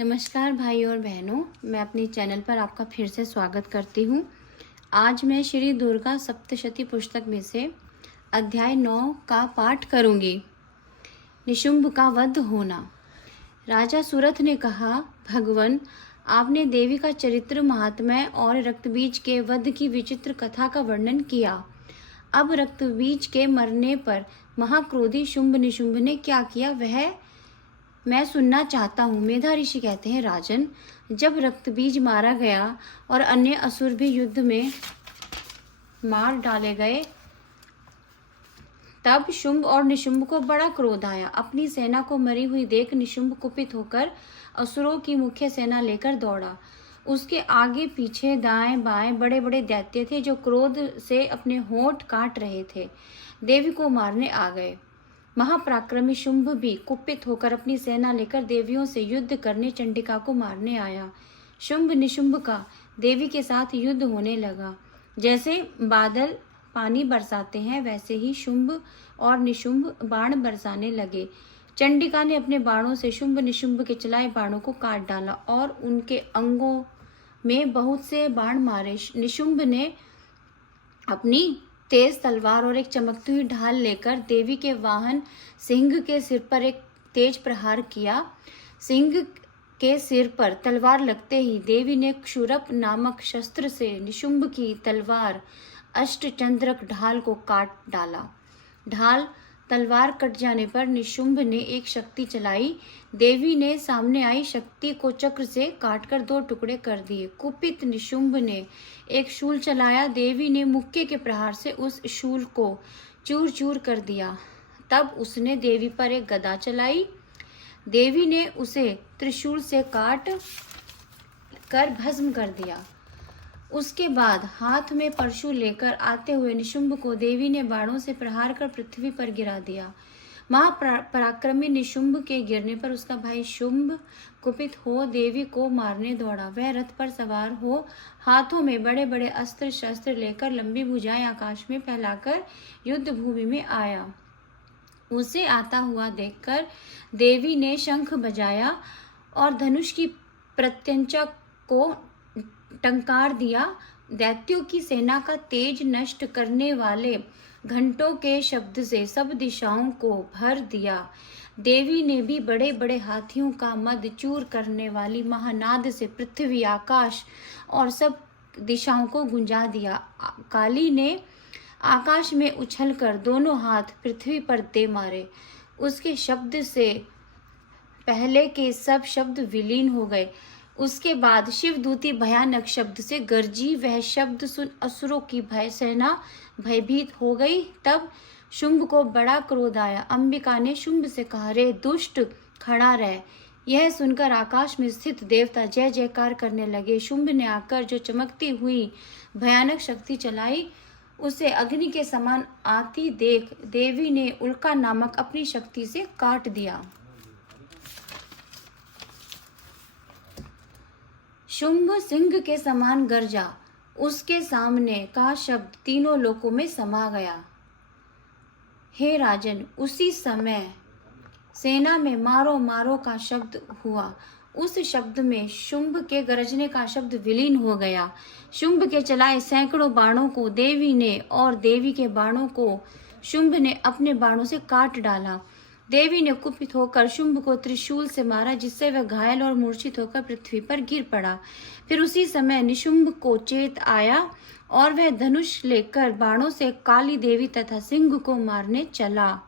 नमस्कार भाई और बहनों, मैं अपने चैनल पर आपका फिर से स्वागत करती हूँ। आज मैं श्री दुर्गा सप्तशती पुस्तक में से अध्याय 9 का पाठ करूँगी। निशुंभ का वध होना। राजा सुरथ ने कहा, भगवन, आपने देवी का चरित्र, महात्म्य और रक्तबीज के वध की विचित्र कथा का वर्णन किया। अब रक्तबीज के मरने पर महाक्रोधी शुंभ निशुंभ ने क्या किया वह मैं सुनना चाहता हूँ। मेधा ऋषि कहते हैं, राजन, जब रक्तबीज मारा गया और अन्य असुर भी युद्ध में मार डाले गए, तब शुंभ और निशुंभ को बड़ा क्रोध आया। अपनी सेना को मरी हुई देख निशुंभ कुपित होकर असुरों की मुख्य सेना लेकर दौड़ा। उसके आगे पीछे दाएं बाएं बड़े बड़े दैत्य थे जो क्रोध से अपने होंठ काट रहे थे, देवी को मारने आ गए। महापराक्रमी शुंभ भी कुपित होकर अपनी सेना लेकर देवियों से युद्ध करने चंडिका को मारने आया। शुंभ निशुंभ का देवी के साथ युद्ध होने लगा। जैसे बादल पानी बरसाते हैं वैसे ही शुंभ और निशुंभ बाण बरसाने लगे। चंडिका ने अपने बाणों से शुंभ निशुंभ के चलाए बाणों को काट डाला और उनके अंगों में बहुत से बाण मारे। निशुंभ ने अपनी तेज तलवार और एक चमकती हुई ढाल लेकर देवी के वाहन सिंह के सिर पर एक तेज प्रहार किया। सिंह के सिर पर तलवार लगते ही देवी ने क्षुरप नामक शस्त्र से निशुंभ की तलवार अष्टचंद्रक ढाल को काट डाला। ढाल तलवार कट जाने पर निशुंभ ने एक शक्ति चलाई। देवी ने सामने आई शक्ति को चक्र से काटकर 2 टुकड़े कर दिए। कुपित निशुंभ ने एक शूल चलाया। देवी ने मुक्के के प्रहार से उस शूल को चूर चूर कर दिया। तब उसने देवी पर एक गदा चलाई। देवी ने उसे त्रिशूल से काट कर भस्म कर दिया। उसके बाद हाथ में परशु लेकर आते हुए निशुंभ को देवी ने बाणों से प्रहार कर पृथ्वी पर गिरा दिया। महापराक्रमी निशुंभ के गिरने पर उसका भाई शुंभ कुपित हो देवी को मारने दौड़ा। वह रथ पर सवार हो हाथों में बड़े बड़े अस्त्र शस्त्र लेकर लंबी भुजाएं आकाश में फैलाकर युद्ध भूमि में आया। उसे आता हुआ देखकर देवी ने शंख बजाया और धनुष की प्रत्यंचा को टंकार दिया। दैत्यों की सेना का तेज नष्ट करने वाले घंटों के शब्द से सब दिशाओं को भर दिया। देवी ने भी बड़े बड़े हाथियों का मद चूर करने वाली महानाद से पृथ्वी, आकाश और सब दिशाओं को गुंजा दिया। काली ने आकाश में उछलकर दोनों हाथ पृथ्वी पर दे मारे। उसके शब्द से पहले के सब शब्द विलीन हो गए। उसके बाद शिवदूती भयानक शब्द से गरजी। वह शब्द सुन असुरों की भय सेना भयभीत हो गई। तब शुंभ को बड़ा क्रोध आया। अंबिका ने शुंभ से कहा, रे दुष्ट, खड़ा रह। यह सुनकर आकाश में स्थित देवता जय जयकार करने लगे। शुंभ ने आकर जो चमकती हुई भयानक शक्ति चलाई उसे अग्नि के समान आती देख देवी ने उल्का नामक अपनी शक्ति से काट दिया। शुंभ सिंह के समान गरजा। उसके सामने का शब्द तीनों लोकों में समा गया। हे राजन, उसी समय सेना में मारो मारो का शब्द हुआ। उस शब्द में शुंभ के गरजने का शब्द विलीन हो गया। शुंभ के चलाए सैकड़ों बाणों को देवी ने और देवी के बाणों को शुंभ ने अपने बाणों से काट डाला। देवी ने कुपित होकर शुंभ को त्रिशूल से मारा, जिससे वह घायल और मूर्छित होकर पृथ्वी पर गिर पड़ा। फिर उसी समय निशुंभ को चेत आया और वह धनुष लेकर बाणों से काली देवी तथा सिंह को मारने चला।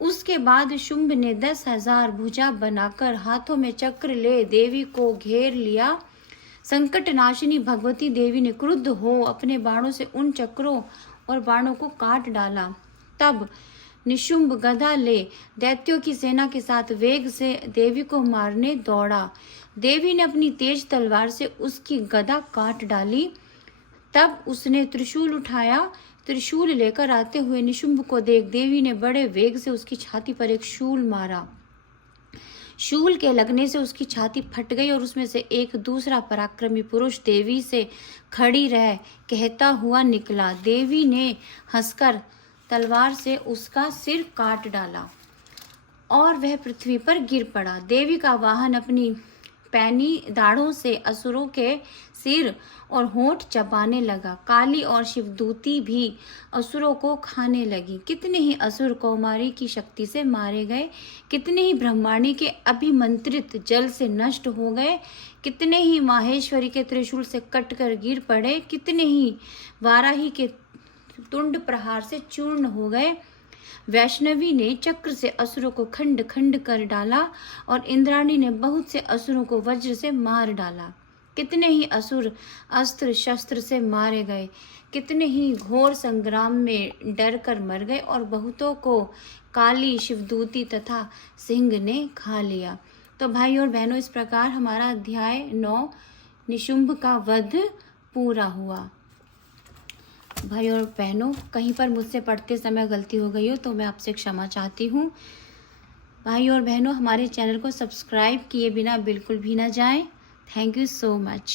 उसके बाद शुंभ ने 10,000 भुजा बनाकर हाथों में चक्र ले देवी को घेर लिया। संकट नाशिनी भगवती देवी ने क्रुद्ध हो अपने बाणों से उन चक्रों और बाणों को काट डाला। तब निशुंभ गदा ले दैत्यों की सेना के साथ वेग से देवी को मारने दौड़ा। देवी ने अपनी तेज तलवार से उसकी गदा काट डाली। तब उसने त्रिशूल उठाया। त्रिशूल लेकर आते हुए निशुंभ को देख देवी ने बड़े वेग से उसकी छाती पर एक शूल मारा। शूल के लगने से उसकी छाती फट गई और उसमें से एक दूसरा पराक्रमी पुरुष देवी से खड़ी रह कहता हुआ निकला। देवी ने हंसकर तलवार से उसका सिर काट डाला और वह पृथ्वी पर गिर पड़ा। देवी का वाहन अपनी पैनी दाढ़ों से असुरों के सिर और होंठ चबाने लगा। काली और शिवदूती भी असुरों को खाने लगी। कितने ही असुर कौमारी की शक्ति से मारे गए, कितने ही ब्रह्मांडी के अभिमंत्रित जल से नष्ट हो गए, कितने ही माहेश्वरी के त्रिशूल से कटकर गिर पड़े, कितने ही वाराही के तुंड प्रहार से चूर्ण हो गए। वैष्णवी ने चक्र से असुरों को खंड खंड कर डाला और इंद्राणी ने बहुत से असुरों को वज्र से मार डाला। कितने ही असुर अस्त्र शस्त्र से मारे गए, कितने ही घोर संग्राम में डर कर मर गए और बहुतों को काली शिवदूती तथा सिंह ने खा लिया। तो भाई और बहनों, इस प्रकार हमारा अध्याय 9 निशुंभ का वध पूरा हुआ। भाई और बहनों, कहीं पर मुझसे पढ़ते समय गलती हो गई हो तो मैं आपसे क्षमा चाहती हूँ। भाई और बहनों, हमारे चैनल को सब्सक्राइब किए बिना बिल्कुल भी ना जाएं। Thank you so much.